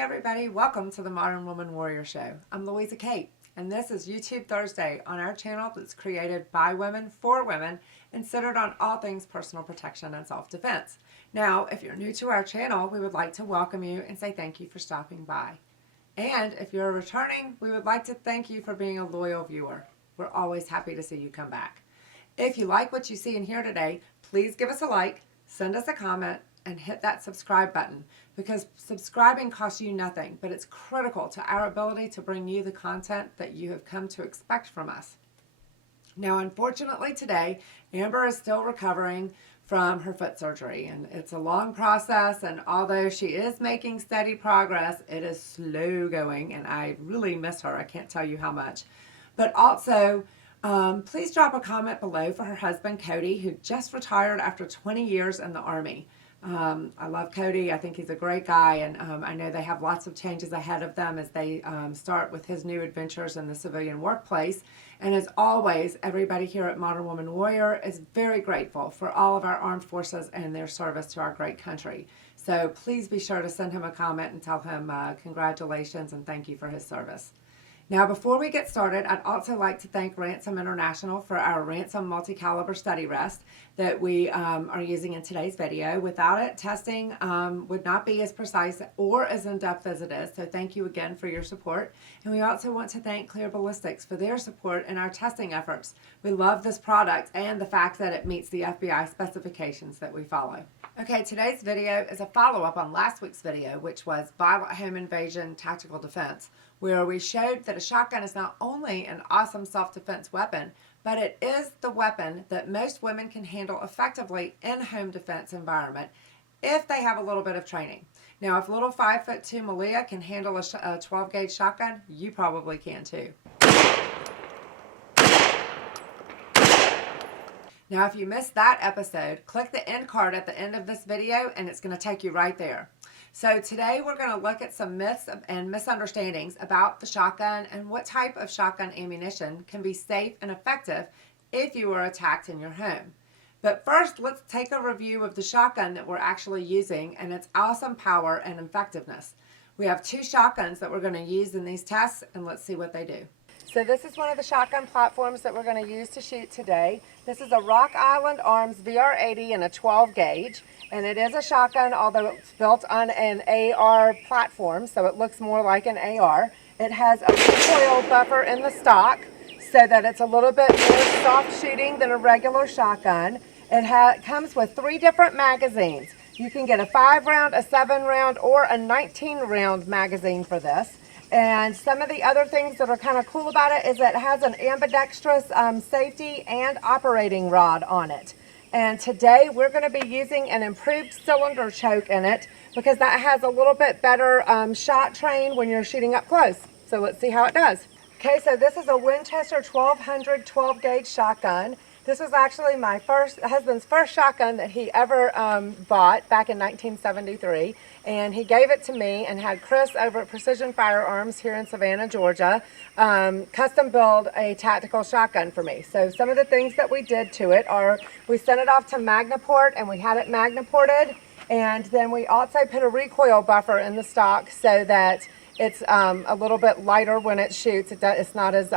Hey everybody, welcome to the Modern Woman Warrior Show. I'm Louisa Kate, and this is YouTube Thursday on our channel that's created by women for women and centered on all things personal protection and self-defense. Now, if you're new to our channel, we would like to welcome you and say thank you for stopping by. And if you're returning, we would like to thank you for being a loyal viewer. We're always happy to see you come back. If you like what you see and hear today, please give us a like, send us a comment, and hit that subscribe button, because subscribing costs you nothing, but it's critical to our ability to bring you the content that you have come to expect from us. Now, unfortunately today, Amber is still recovering from her foot surgery, and it's a long process, and although she is making steady progress, it is slow going, and I really miss her. I can't tell you how much. But also, please drop a comment below for her husband, Cody, who just retired after 20 years in the Army. I love Cody. I think he's a great guy, and I know they have lots of changes ahead of them as they start with his new adventures in the civilian workplace. And as always, everybody here at Modern Woman Warrior is very grateful for all of our armed forces and their service to our great country. So please be sure to send him a comment and tell him congratulations and thank you for his service. Now, before we get started, I'd also like to thank Ransom International for our Ransom Multi Caliber Study Rest that we are using in today's video. Without it, testing would not be as precise or as in-depth as it is, so thank you again for your support. And we also want to thank Clear Ballistics for their support in our testing efforts. We love this product and the fact that it meets the FBI specifications that we follow. Okay, today's video is a follow-up on last week's video, which was Violent Home Invasion Tactical Defense, where we showed that a shotgun is not only an awesome self-defense weapon, but it is the weapon that most women can handle effectively in home defense environment if they have a little bit of training. Now, if little 5'2" Malia can handle a 12-gauge shotgun, you probably can too. Now, if you missed that episode, click the end card at the end of this video and it's going to take you right there. So today we're going to look at some myths and misunderstandings about the shotgun and what type of shotgun ammunition can be safe and effective if you are attacked in your home. But first, let's take a review of the shotgun that we're actually using and its awesome power and effectiveness. We have two shotguns that we're going to use in these tests, and let's see what they do. So this is one of the shotgun platforms that we're going to use to shoot today. This is a Rock Island Arms VR80 and a 12 gauge. And it is a shotgun, although it's built on an AR platform, so it looks more like an AR. It has a recoil buffer in the stock so that it's a little bit more soft shooting than a regular shotgun. It comes with 3 different magazines. You can get a 5-round, a 7-round, or a 19-round magazine for this. And some of the other things that are kind of cool about it is that it has an ambidextrous safety and operating rod on it. And today we're going to be using an improved cylinder choke in it because that has a little bit better shot train when you're shooting up close. So let's see how it does. Okay, so this is a Winchester 1200 12 gauge shotgun. This was actually my husband's first shotgun that he ever bought back in 1973. And he gave it to me and had Chris over at Precision Firearms here in Savannah, Georgia, custom build a tactical shotgun for me. So some of the things that we did to it are we sent it off to Magnaport and we had it Magnaported. And then we also put a recoil buffer in the stock so that it's a little bit lighter when it shoots. It's not as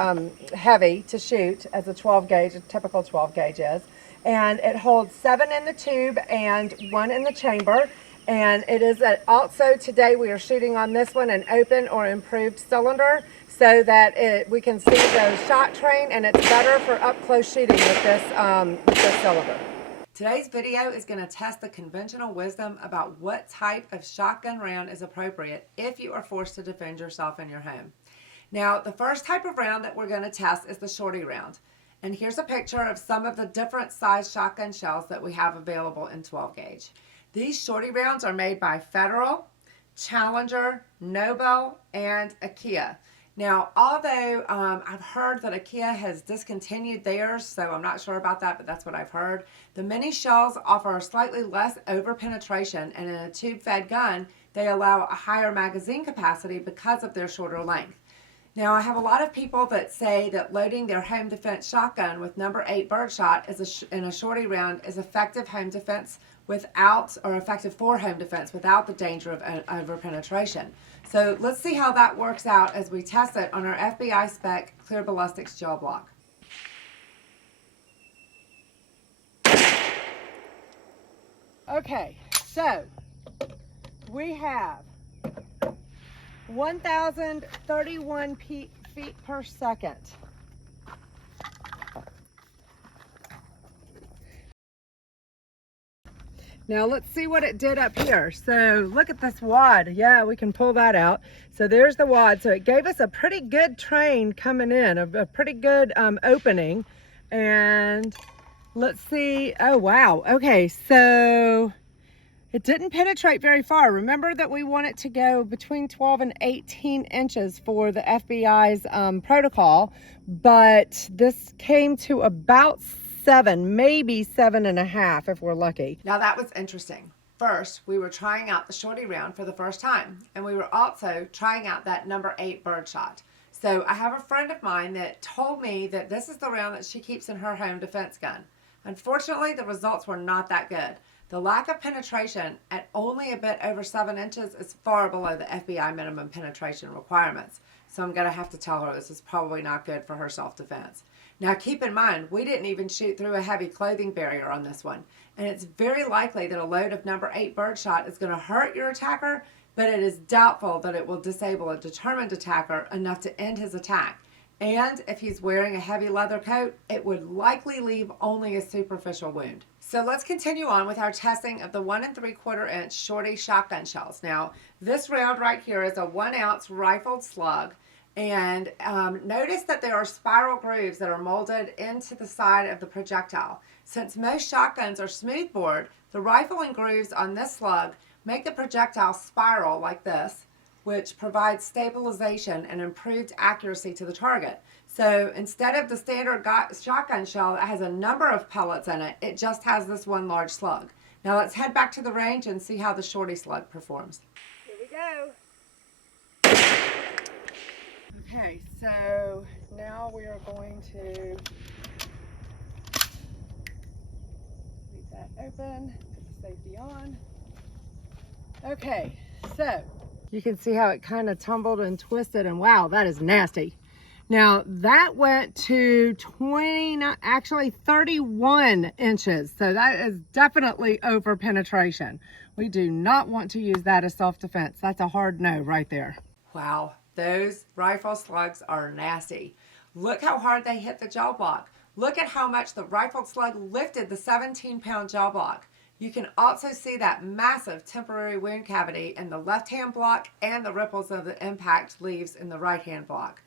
heavy to shoot as a 12 gauge, a typical 12 gauge is. And it holds 7 in the tube and 1 in the chamber. And it is also today we are shooting on this one an open or improved cylinder so that we can see the shot train, and it's better for up close shooting with this cylinder. Today's video is going to test the conventional wisdom about what type of shotgun round is appropriate if you are forced to defend yourself in your home. Now, the first type of round that we're going to test is the shorty round. And here's a picture of some of the different size shotgun shells that we have available in 12 gauge. These shorty rounds are made by Federal, Challenger, Nobel, and IKEA. Now, although I've heard that IKEA has discontinued theirs, so I'm not sure about that, but that's what I've heard. The mini shells offer slightly less over-penetration, and in a tube-fed gun, they allow a higher magazine capacity because of their shorter length. Now, I have a lot of people that say that loading their home defense shotgun with number 8 Birdshot in a shorty round is effective home defense effective for home defense without the danger of over penetration. So let's see how that works out as we test it on our FBI spec Clear Ballistics Gel Block. Okay, so we have 1,031 feet per second. Now let's see what it did up here. So look at this wad. Yeah, we can pull that out. So there's the wad. So it gave us a pretty good train coming in, a pretty good opening. And let's see. Oh, wow. Okay, so it didn't penetrate very far. Remember that we want it to go between 12 and 18 inches for the FBI's protocol, but this came to about 7, maybe 7.5 if we're lucky. Now that was interesting. First, we were trying out the shorty round for the first time, and we were also trying out that number 8 Birdshot. So I have a friend of mine that told me that this is the round that she keeps in her home defense gun. Unfortunately, the results were not that good. The lack of penetration at only a bit over 7 inches is far below the FBI minimum penetration requirements. So I'm going to have to tell her this is probably not good for her self-defense. Now keep in mind, we didn't even shoot through a heavy clothing barrier on this one. And it's very likely that a load of number 8 Birdshot is going to hurt your attacker, but it is doubtful that it will disable a determined attacker enough to end his attack. And if he's wearing a heavy leather coat, it would likely leave only a superficial wound. So let's continue on with our testing of the 1 3/4 inch shorty shotgun shells. Now, this round right here is a 1 ounce rifled slug. And notice that there are spiral grooves that are molded into the side of the projectile. Since most shotguns are smoothbore, the rifling grooves on this slug make the projectile spiral like this, which provides stabilization and improved accuracy to the target. So instead of the standard shotgun shell that has a number of pellets in it, it just has this one large slug. Now let's head back to the range and see how the shorty slug performs. Here we go. Okay, so now we are going to leave that open, put the safety on. Okay, so you can see how it kind of tumbled and twisted, and wow, that is nasty. Now that went to 31 inches, so that is definitely over penetration. We do not want to use that as self-defense. That's a hard no right there. Wow. Those rifle slugs are nasty. Look how hard they hit the gel block. Look at how much the rifled slug lifted the 17-pound gel block. You can also see that massive temporary wound cavity in the left-hand block and the ripples of the impact leaves in the right-hand block.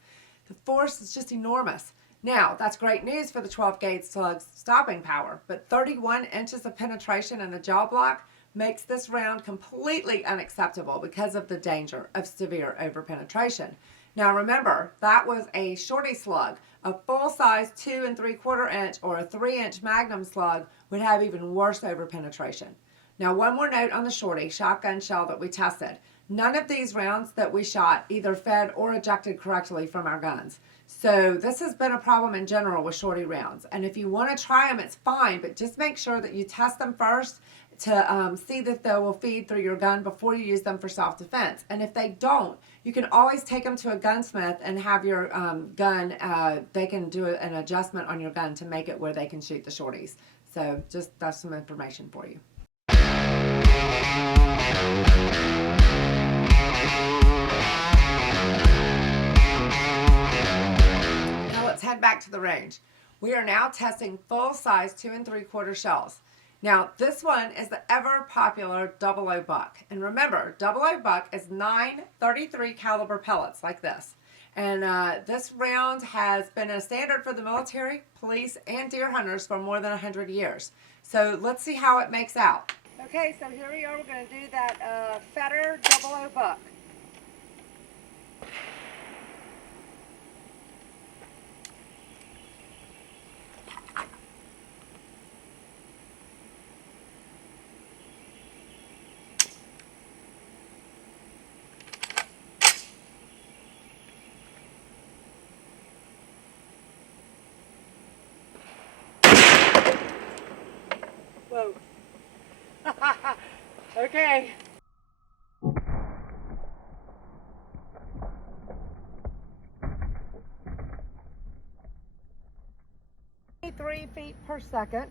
The force is just enormous. Now, that's great news for the 12-gauge slug's stopping power, but 31 inches of penetration in the gel block makes this round completely unacceptable because of the danger of severe overpenetration. Now remember, that was a shorty slug. A full-size 2 3/4 inch or a 3-inch magnum slug would have even worse overpenetration. Now one more note on the shorty shotgun shell that we tested. None of these rounds that we shot either fed or ejected correctly from our guns. So this has been a problem in general with shorty rounds. And if you want to try them, it's fine, but just make sure that you test them first to see that they will feed through your gun before you use them for self-defense. And if they don't, you can always take them to a gunsmith and have your gun, they can do an adjustment on your gun to make it where they can shoot the shorties. So just that's some information for you. Now let's head back to the range. We are now testing full-size 2 3/4 shells. Now, this one is the ever-popular 00 Buck. And remember, 00 Buck is 9 .33 caliber pellets like this. And this round has been a standard for the military, police, and deer hunters for more than 100 years. So let's see how it makes out. Okay, so here we are. We're going to do that Fetter 00 Buck. Whoa. Okay. per second.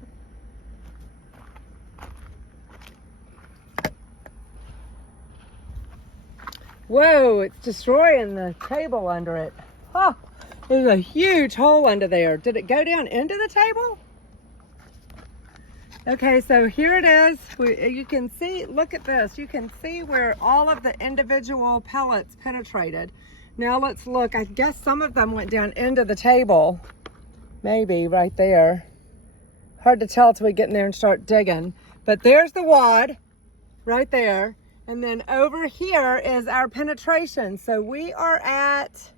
Whoa, it's destroying the table under it. Oh, there's a huge hole under there. Did it go down into the table? Okay, so here it is. You can see, look at this. You can see where all of the individual pellets penetrated. Now let's look. I guess some of them went down into the table. Maybe right there. Hard to tell till we get in there and start digging. But there's the wad right there. And then over here is our penetration. So we are at,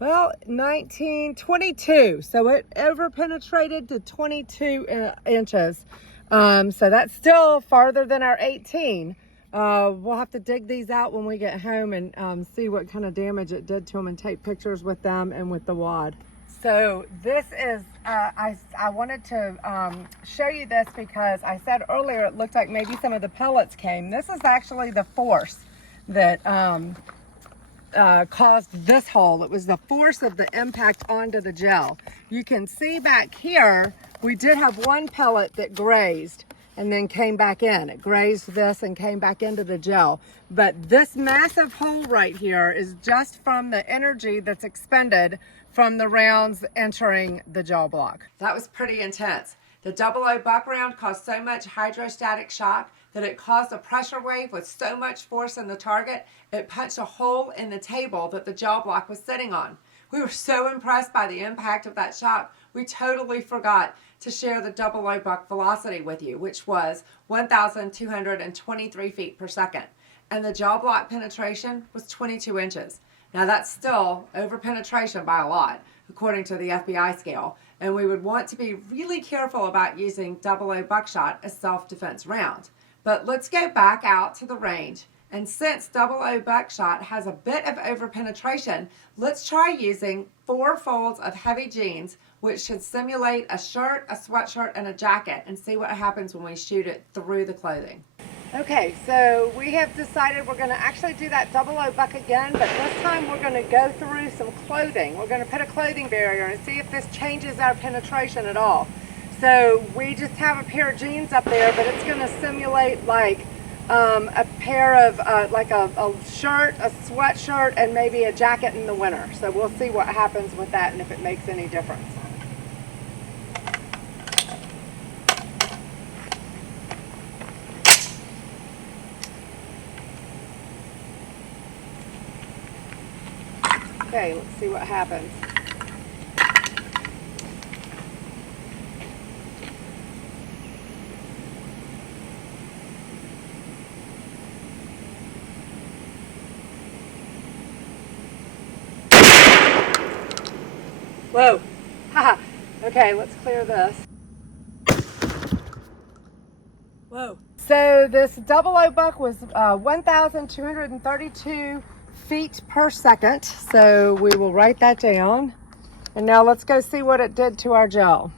well, 22. So it over penetrated to 22 inches. So that's still farther than our 18. We'll have to dig these out when we get home and see what kind of damage it did to them and take pictures with them and with the wad. So this is, I wanted to show you this because I said earlier it looked like maybe some of the pellets came. This is actually the force that caused this hole. It was the force of the impact onto the gel. You can see back here, we did have one pellet that grazed and then came back in. It grazed this and came back into the gel. But this massive hole right here is just from the energy that's expended from the rounds entering the gel block. That was pretty intense. The 00 buck round caused so much hydrostatic shock that it caused a pressure wave with so much force in the target, it punched a hole in the table that the gel block was sitting on. We were so impressed by the impact of that shock, we totally forgot to share the 00 buck velocity with you, which was 1,223 feet per second. And the gel block penetration was 22 inches. Now that's still over penetration by a lot, according to the FBI scale. And we would want to be really careful about using 00 Buckshot as self-defense round. But let's go back out to the range. And since 00 Buckshot has a bit of over penetration, let's try using 4 folds of heavy jeans, which should simulate a shirt, a sweatshirt, and a jacket, and see what happens when we shoot it through the clothing. Okay, so we have decided we're going to actually do that 00 buck again, but this time we're going to go through some clothing. We're going to put a clothing barrier and see if this changes our penetration at all. So we just have a pair of jeans up there, but it's going to simulate like a pair of like a shirt, a sweatshirt, and maybe a jacket in the winter. So we'll see what happens with that and if it makes any difference. Okay, let's see what happens. Whoa, haha. Okay, let's clear this. Whoa. So this 00 buck was 1,232 feet per second. So we will write that down. And now let's go see what it did to our gel.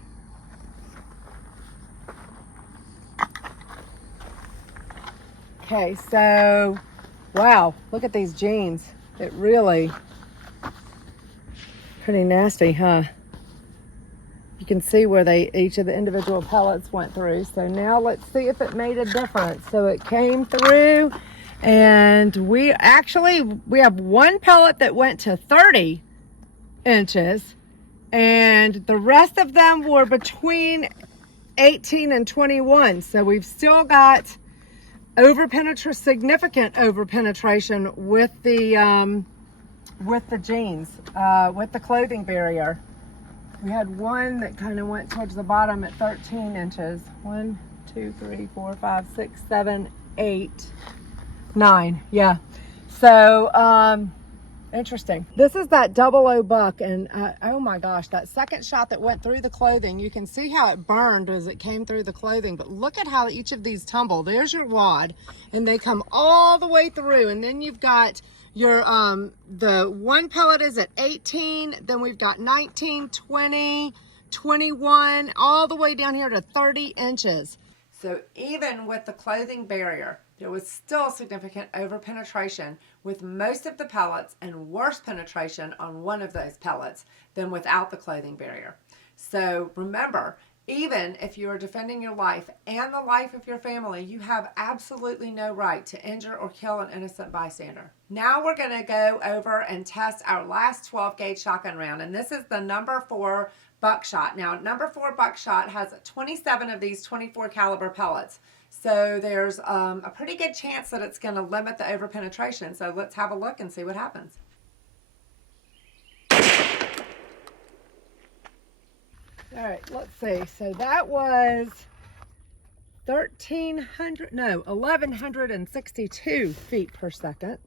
Okay, so wow, look at these jeans. It really, pretty nasty, huh? You can see where each of the individual pellets went through. So now let's see if it made a difference. So it came through, and we have one pellet that went to 30 inches, and the rest of them were between 18 and 21. So we've still got significant over penetration with the jeans, with the clothing barrier. We had one that kind of went towards the bottom at 13 inches. 1, 2, 3, 4, 5, 6, 7, 8, 9. Yeah. So, interesting. This is that 00 buck, and oh my gosh, that second shot that went through the clothing, you can see how it burned as it came through the clothing, but look at how each of these tumble. There's your wad, and they come all the way through, and then you've got your the one pellet is at 18, then we've got 19, 20, 21, all the way down here to 30 inches. So even with the clothing barrier, there was still significant over penetration with most of the pellets, and worse penetration on one of those pellets than without the clothing barrier. So remember, Even if you are defending your life and the life of your family, you have absolutely no right to injure or kill an innocent bystander. Now we're going to go over and test our last 12 gauge shotgun round, and this is the number 4 Buckshot. Now, number 4 Buckshot has 27 of these 24 caliber pellets. So there's a pretty good chance that it's going to limit the overpenetration. So let's have a look and see what happens. All right, let's see. So that was 1162 feet per second.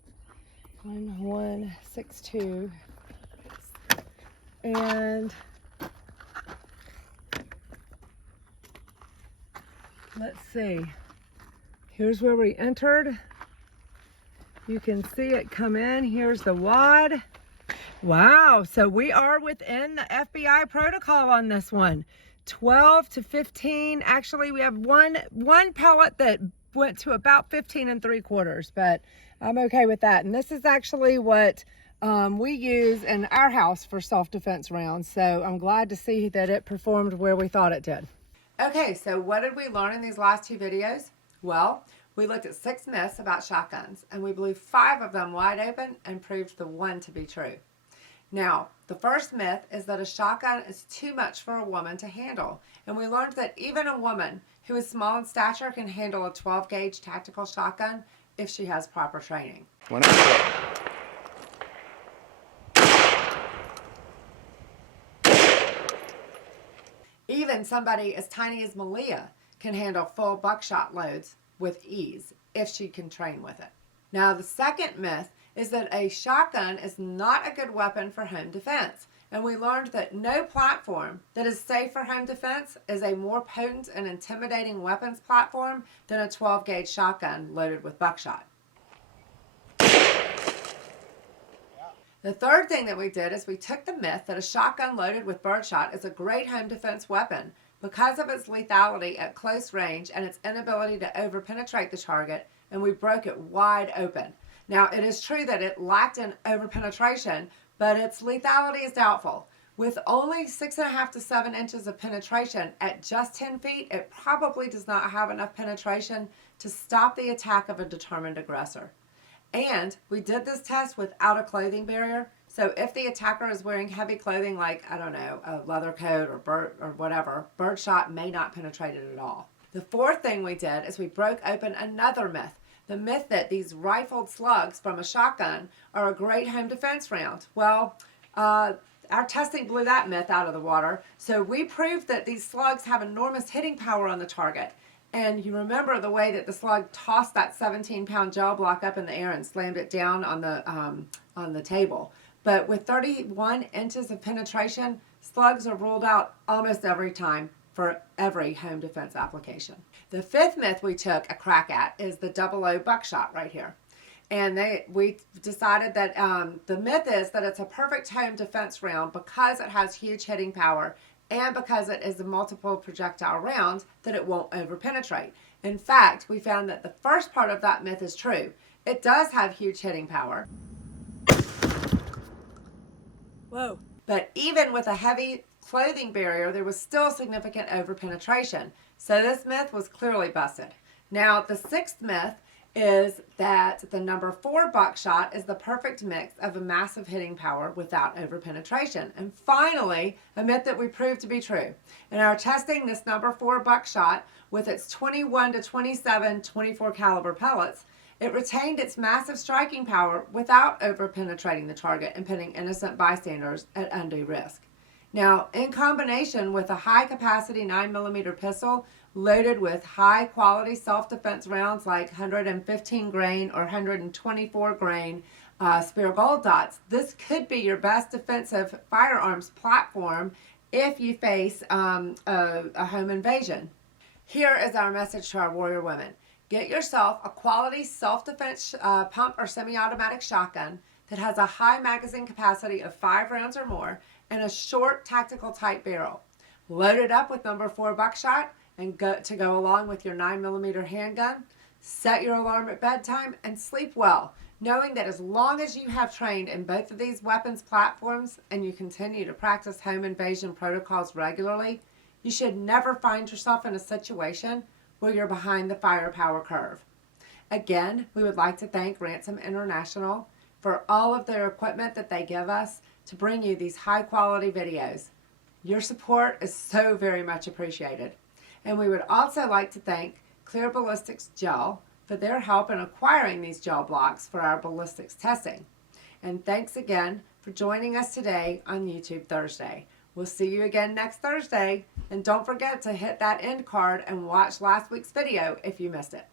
1162. And let's see. Here's where we entered. You can see it come in. Here's the wad. Wow, so we are within the FBI protocol on this one. 12 to 15. Actually, we have one pellet that went to about 15 3/4, but I'm okay with that. And this is actually what we use in our house for self-defense rounds. So I'm glad to see that it performed where we thought it did. Okay, so what did we learn in these last 2 videos? Well, we looked at 6 myths about shotguns, and we blew 5 of them wide open and proved the 1 to be true. Now, the first myth is that a shotgun is too much for a woman to handle. And we learned that even a woman who is small in stature can handle a 12 gauge tactical shotgun if she has proper training. Even somebody as tiny as Malia can handle full buckshot loads with ease if she can train with it. Now, the second myth is that a shotgun is not a good weapon for home defense. And we learned that no platform that is safe for home defense is a more potent and intimidating weapons platform than a 12 gauge shotgun loaded with buckshot. The third thing that we did is we took the myth that a shotgun loaded with birdshot is a great home defense weapon because of its lethality at close range and its inability to overpenetrate the target, and we broke it wide open. Now, it is true that it lacked in overpenetration, but its lethality is doubtful. With only 6.5 to 7 inches of penetration at just 10 feet, it probably does not have enough penetration to stop the attack of a determined aggressor. And we did this test without a clothing barrier, so if the attacker is wearing heavy clothing like, I don't know, a leather coat or whatever, birdshot may not penetrate it at all. The fourth thing we did is we broke open another myth. The myth that these rifled slugs from a shotgun are a great home defense round. Well, our testing blew that myth out of the water. So we proved that these slugs have enormous hitting power on the target. And you remember the way that the slug tossed that 17-pound gel block up in the air and slammed it down on the table. But with 31 inches of penetration, slugs are ruled out almost every time for every home defense application. The fifth myth we took a crack at is the 00 buckshot right here. And we decided that the myth is that it's a perfect home defense round because it has huge hitting power and because it is a multiple projectile round that it won't overpenetrate. In fact, we found that the first part of that myth is true. It does have huge hitting power. Whoa. But even with a heavy clothing barrier, there was still significant overpenetration. So this myth was clearly busted. Now, the sixth myth is that the number 4 buckshot is the perfect mix of a massive hitting power without overpenetration. And finally, a myth that we proved to be true. In our testing, this number 4 buckshot with its 21 to 27 24 caliber pellets, it retained its massive striking power without overpenetrating the target and putting innocent bystanders at undue risk. Now, in combination with a high-capacity 9mm pistol loaded with high-quality self-defense rounds like 115 grain or 124 grain spear gold dots, this could be your best defensive firearms platform if you face a home invasion. Here is our message to our warrior women. Get yourself a quality self-defense pump or semi-automatic shotgun that has a high magazine capacity of 5 rounds or more and a short tactical type barrel. Load it up with number 4 buckshot and go along with your 9mm handgun. Set your alarm at bedtime and sleep well, knowing that as long as you have trained in both of these weapons platforms and you continue to practice home invasion protocols regularly, You should never find yourself in a situation where you're behind the firepower curve. Again, we would like to thank Ransom International for all of their equipment that they give us to bring you these high quality videos. Your support is so very much appreciated. And we would also like to thank Clear Ballistics Gel for their help in acquiring these gel blocks for our ballistics testing. And thanks again for joining us today on YouTube Thursday. We'll see you again next Thursday. And don't forget to hit that end card and watch last week's video if you missed it.